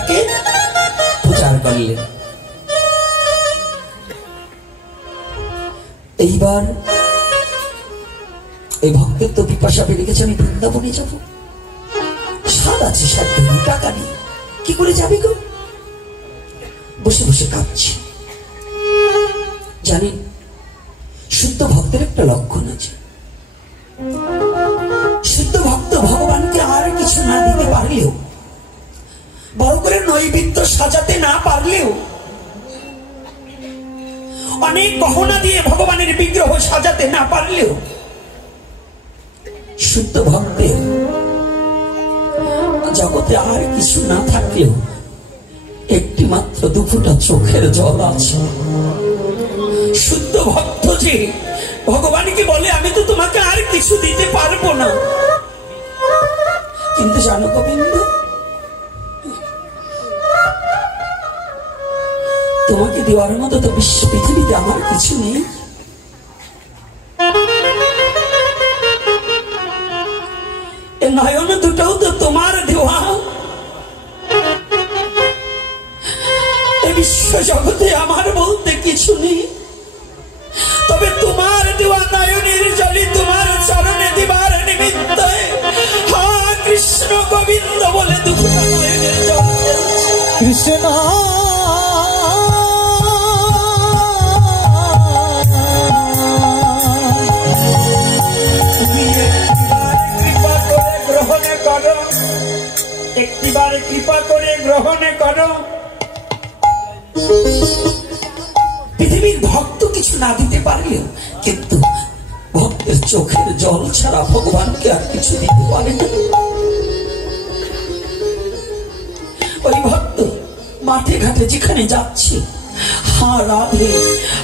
দেবতাকে প্রচার করলেন। এইবার এই ভক্তের তো পিপাসা বেড়ে গেছে, আমি বৃন্দাবনে যাব, স্বাদ আছে সাধ্য নেই, টাকা নেই, কি করে যাবে গো? বসে বসে কাঁদছি। জানেন, শুদ্ধ ভক্তের একটা লক্ষণ আছে। শুদ্ধ ভক্ত ভগবানকে আর কিছু না দিতে পারলেও, বড় করে নৈবেদ্য সাজাতে না পারলেও, অনেক গহনা দিয়ে ভগবানের বিগ্রহ সাজাতে না পারলেও, শুদ্ধ ভক্তের জগতে আর কিছু না থাকলেও একটি মাত্র দুফোঁটা চোখের জল আছে। শুদ্ধ ভক্ত যে ভগবানকে বলে, আমি তো তোমাকে আর কিছু দিতে পারবো না, কিন্তু জানো গোবিন্দ, তোমাকে দেওয়ার মতো তো বিশ্ব পৃথিবীতে আমার কিছু নেই। এ নয়ন দুটাও তো তোমার দেওয়া। বিশ্ব জগতে আমার বলতে কিছু নেই, তবে তোমার দেওয়া নয়নের জলে তোমার চরণে দিবার নিমিত্তে হা কৃষ্ণ গোবিন্দ বলে দুঃখটা নয়নের জল কৃষ্ণ একটিবার কৃপা করে গ্রহণে করো। পৃথিবীর ভক্ত কিছু না দিতে পারলেও, কিন্তু ভক্তের চোখের জল ছাড়া ভগবানকে আর কিছু দিতে পারে না। ওই ভক্ত মাঠে ঘাটে যেখানে যাচ্ছে, হা রাধে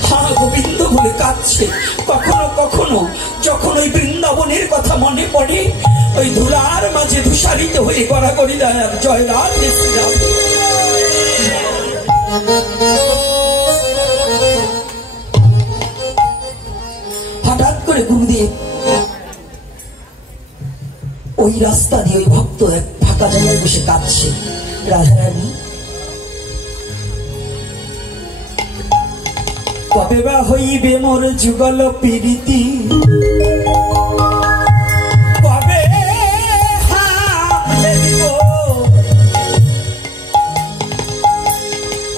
হা গোবিন্দ বলে কাঁদছে। কখনো কখনো যখন ওই বৃন্দাবনের কথা মনে পড়ে, ওই ধুলার মাঝে ধূসারিত হয়ে গড়াগড়ি দেয় আর জয় রাধে শ্রী রাধে। হঠাৎ করে গুরুদেব ওই রাস্তা দিয়ে ওই ভক্ত এক ফাঁকা জায়গায় বসে কাঁদছে। রাধারানী, কবে বা হইবে মোর যুগল প্রীতি, কবে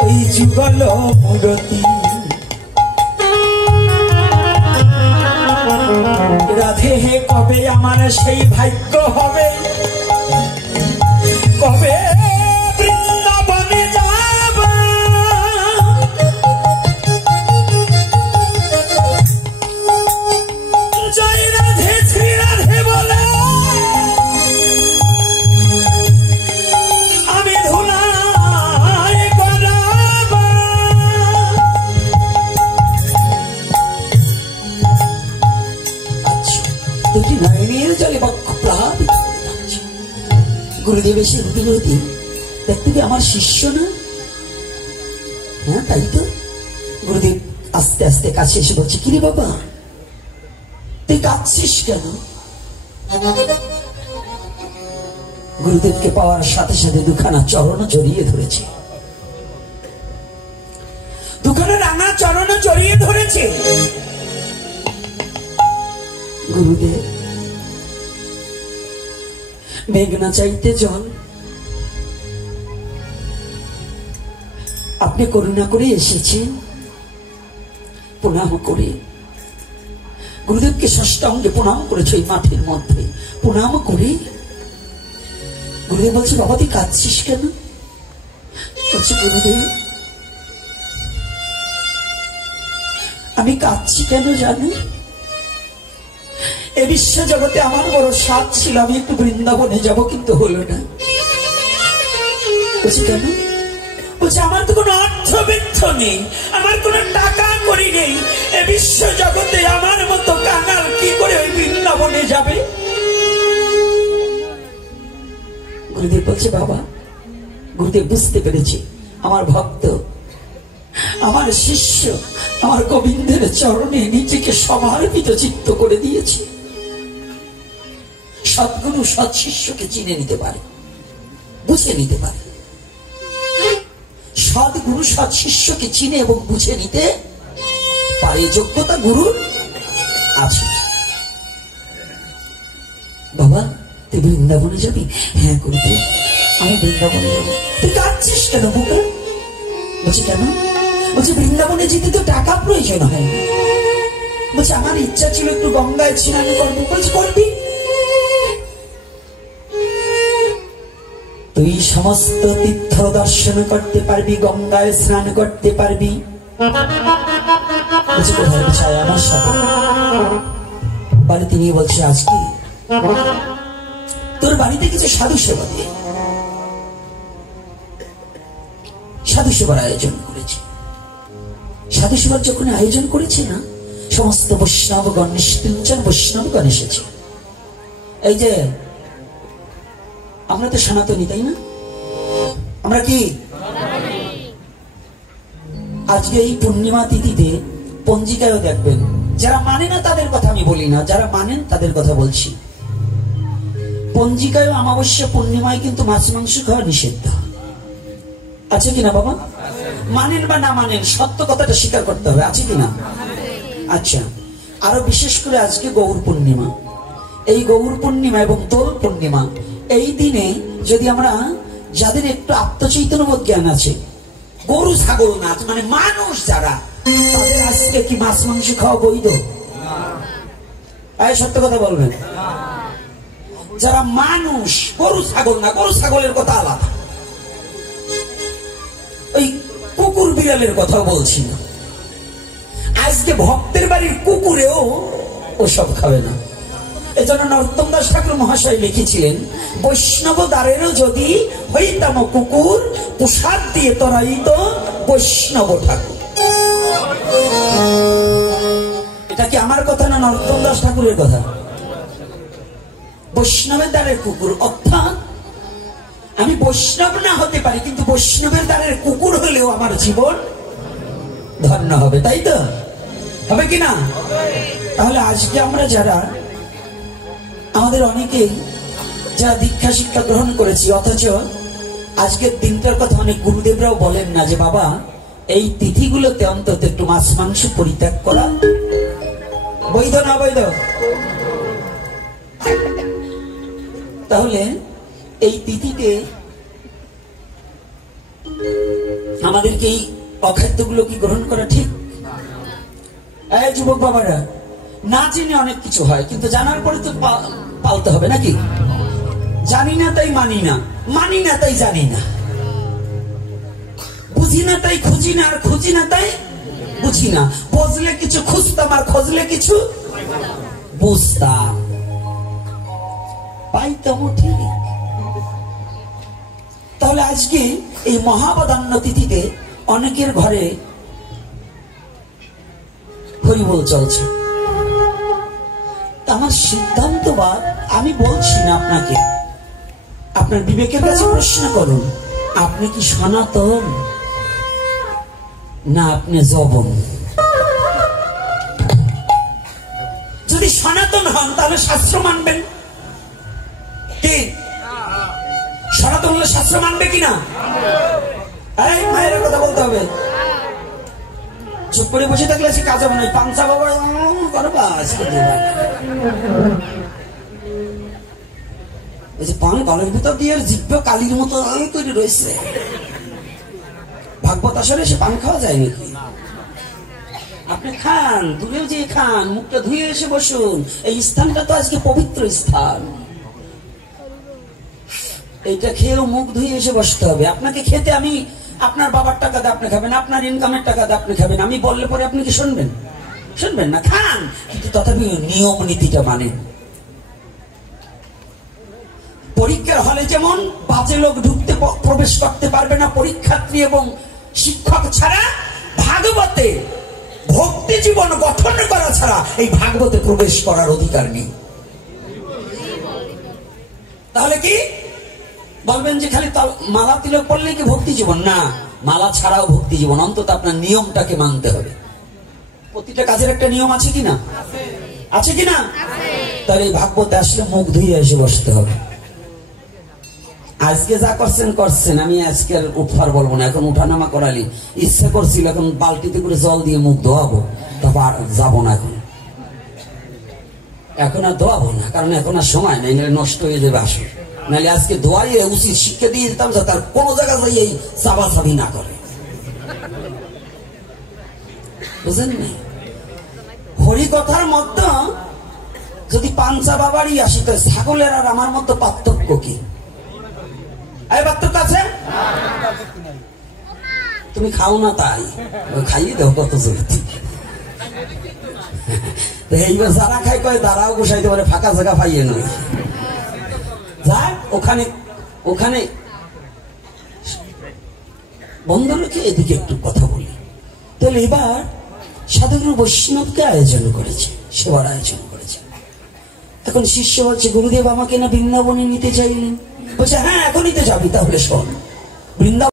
ওই যুগল মূরতি। রাধে হে, কবে আমার সেই ভাগ্য হবে, কবে বৃন্দাবনে যাব, জয় রাধে শ্রী রাধে বলে আমি ধুলায় গড়াব। দুটি নয়নের জলে বক্ষ প্লাবিত হয়ে যাচ্ছে। গুরুদেব এসে রুটি দেখতে কি আমার শিষ্য না? হ্যাঁ, তাই তো। গুরুদেব আস্তে আস্তে কাছে এসে বলছে, কিরে বাবা, তুই কাঁদছিস কেন? গুরুদেবকে পাওয়ার সাথে সাথে দুখানা চরণ জড়িয়ে ধরেছে, দুখানা রাঙা চরণ জড়িয়ে ধরেছে। গুরুদেব, মেঘনা চাইতে জল, আপনি করুণা করে এসেছেন, প্রণাম করে। গুরুদেবকে ষষ্ঠাঙ্গে প্রণাম করেছে ওই মাঠের মধ্যে, প্রণাম করে। গুরুদেব বলছে, বাবা তুই কাঁদছিস কেন? বলছে, গুরুদেব আমি কাঁদছি কেন জানো? এ বিশ্ব জগতে আমার বড় স্বাদ ছিল, আমি একটু বৃন্দাবনে যাব, কিন্তু হলো না। বলছি কেন? বলছে, আমার তো কোনো অর্থবিত্ত নেই, আমার কোনো টাকা করি নেই, এ বিশ্ব জগতে আমার মতো কাঙাল কি করে ওই বৃন্দাবনে যাবে? গুরুদেব বলছে, বাবা, গুরুদেব বুঝতে পেরেছি, আমার ভক্ত, আমার শিষ্য, আমার গোবিন্দের চরণে নিজেকে সমর্পিত চিত্ত করে দিয়েছে। সদ্গুরু সৎ শিষ্যকে চিনে নিতে পারে, বুঝে নিতে পারে। সৎ গুরু সৎ শিষ্যকে চিনে এবং বুঝে নিতে পারে, যোগ্যতা গুরুর আছে। বাবা তুই বৃন্দাবনে যাবি? হ্যাঁ করবি, আমি বৃন্দাবনে যাবো। তুই কাঁদছিস কেন বুকা? বলছি কেন? বলছে বৃন্দাবনে যেতে তো টাকা প্রয়োজন হয় না। বলছে আমার ইচ্ছা ছিল একটু গঙ্গায় স্নান করবো। বলছে করবি, তুই সমস্ত তীর্থ দর্শন করতে পারবি, গঙ্গায় স্নান করতে পারবি। বলছে কোথায়? বলছে আমার সাথে। বাড়িতে নিয়ে বলছে আজকে তোর বাড়িতে কিছু সাধু সেবা দিয়ে সাধু সেবার আয়োজন করেছে। সাধু সেবার যখন আয়োজন করেছে না, সমস্ত বৈষ্ণবগণ, 3 বৈষ্ণবগণ এসেছে। এই যে আমরা তো সনাতনী, তাই না? আমরা কি আজকে এই পূর্ণিমা তিথিতে পঞ্জিকায়ও দেখবেন, যারা মানে না তাদের কথা আমি বলি না, যারা মানেন তাদের কথা বলছি। পঞ্জিকায় অমাবস্যা পূর্ণিমায় কিন্তু মাছ মাংস খাওয়া নিষিদ্ধ আছে কিনা বাবা? মানেন বা না মানেন, সত্য কথাটা স্বীকার করতে হবে, আছে কিনা? আচ্ছা, আরো বিশেষ করে আজকে গৌর পূর্ণিমা। এই গৌর পূর্ণিমা এবং দোল পূর্ণিমা, এই দিনে যদি আমরা, যাদের একটু আত্মচৈতন্যবোধ জ্ঞান আছে, গরু ছাগল না মানে মানুষ যারা, তাদের আজকে কি মাছ মাংস খাওয়া বৈধ? সত্য কথা বলবেন। যারা মানুষ, গরু ছাগল না, গরু ছাগলের কথা আলাদা, ওই কুকুর বিড়ালের কথা বলছি না। আজকে ভক্তের বাড়ির কুকুরেও ওসব খাবে না। এজন্য নরোত্তম দাস ঠাকুর মহাশয় লিখেছিলেন, বৈষ্ণব দ্বারেরও যদি হইতাম কুকুর, প্রসাদ দিয়ে তরাইত বৈষ্ণব ঠাকুর। এটা কি আমার কথা না নরোত্তম দাস ঠাকুরের কথা? বৈষ্ণবের দ্বারের কুকুর, অর্থাৎ আমি বৈষ্ণব না হতে পারি, কিন্তু বৈষ্ণবের দ্বারের কুকুর হলেও আমার জীবন ধন্য হবে, তাই তো? হবে কিনা? তাহলে আজকে আমরা যারা, আমাদের অনেকেই যারা দীক্ষা শিক্ষা গ্রহণ করেছি, অথচ আজকের দিনটার কথা অনেক গুরুদেবরাও বলেন না যে বাবা এই তিথিগুলোতে অন্তত একটু মাছ মাংস পরিত্যাগ করা বৈধ না বৈধ? তাহলে এই তিথিতে আমাদেরকে এই অখাদ্যগুলো কি গ্রহণ করা ঠিক? এই যুবক বাবারা, না জেনে অনেক কিছু হয়, কিন্তু জানার পরে তো পালতে হবে নাকি? জানি না তাই মানি না, মানি না তাই জানি না, বুঝি না তাই খুঁজি না, আর খুঁজি না তাই বুঝি না। বুঝলে কিছু খুঁজতাম, আর খুঁজলে কিছু বুঝতাম, পাইতাম ঠিক। তাহলে আজকে এই মহাবদান্য তিথিতে অনেকের ঘরে হরিবোল চলছে। আমার সিদ্ধান্ত বা আমি বলছি না আপনাকে, আপনার বিবেকের কাছে প্রশ্ন করুন, আপনি কি সনাতন না আপনি যবন? যদি সনাতন হন তাহলে শাস্ত্র মানবেন কি? সনাতন হলে শাস্ত্র মানবে কিনা? এই মায়ের কথা বলতে হবে। চুপ করে বসে থাকলে সে কাজ হবে না। পাংচা বাবা করবা পান গলের ভিতর দিয়ে জিভ্য কালির মতো তৈরি রয়েছে। ভাগবত আসলে সে পান খাওয়া যায় নাকি? আপনি খান, দূরেও যে খান, মুখটা ধুয়ে এসে বসুন। এই স্থানটা তো আজকে পবিত্র স্থান, এইটা খেয়েও মুখ ধুয়ে এসে বসতে হবে। আপনাকে খেতে আমি, আপনার বাবার টাকা দিয়ে আপনি খাবেন, আপনার ইনকামের টাকা দিয়ে আপনি খাবেন, আমি বললে পরে আপনি কি শুনবেন? শুনবেন না, খান, কিন্তু তথাপি নিয়ম নীতিটা মানেন। পরীক্ষার হলে যেমন বাজে লোক ঢুকতে প্রবেশ করতে পারবে না পরীক্ষার্থী এবং শিক্ষক ছাড়া, ভাগবতে ভক্তি জীবন গঠন করা ছাড়া এই ভাগবতে প্রবেশ করার অধিকার নেই। তাহলে কি বলবেন যে খালি মালা তিলক পড়লে কি ভক্তি জীবন? না, মালা ছাড়াও ভক্তি জীবন। অন্তত আপনার নিয়মটাকে মানতে হবে। প্রতিটা কাজের একটা নিয়ম আছে কিনা? আছে কিনা? তাহলে এই ভাগবতে আসলে মুখ ধুয়ে এসে বসতে হবে। আজকে যা করছেন করছেন, আমি আজকে আর উঠবার বলবো না। এখন উঠানামা করালি ইচ্ছা করছিল, এখন বালতিতে করে জল দিয়ে মুখ ধোয়াবো, তারপর যাবো না। এখন আর ধোয়াবো না, কারণ এখন আর সময় নেই, নাহলে নষ্ট হয়ে যাবে আসর। নাহলে আজকে ধোয়াইয়ে উচিত শিক্ষা দিয়ে দিতাম যে তার কোনো জায়গা যাই এই চাবাচাবি না করে, বুঝলেন না? হরিকথার মধ্যে যদি পাঞ্চা বাবারই আসি, তো ছাগলের আর আমার মধ্যে পার্থক্য কি? পার্থক্য আছে? তুমি খাও না, তাই খাইয়ে দেও কত জলদি। এইবার যারা খাই কয় তারাও বসাইতে পারে, ফাঁকা জায়গা পাইয়ে নয়। যাক, ওখানে ওখানে বন্ধ রেখে এদিকে একটু কথা বলি। তাহলে এবার সাধুগুরু বৈষ্ণবকে আয়োজন করেছে, সেবার আয়োজন করেছে। এখন শিষ্য বলছে, গুরুদেব আমাকে না বৃন্দাবনে নিতে চাইলেন। বলছে, হ্যাঁ এখনই তো যাবি, তাহলে শোন, বৃন্দাবন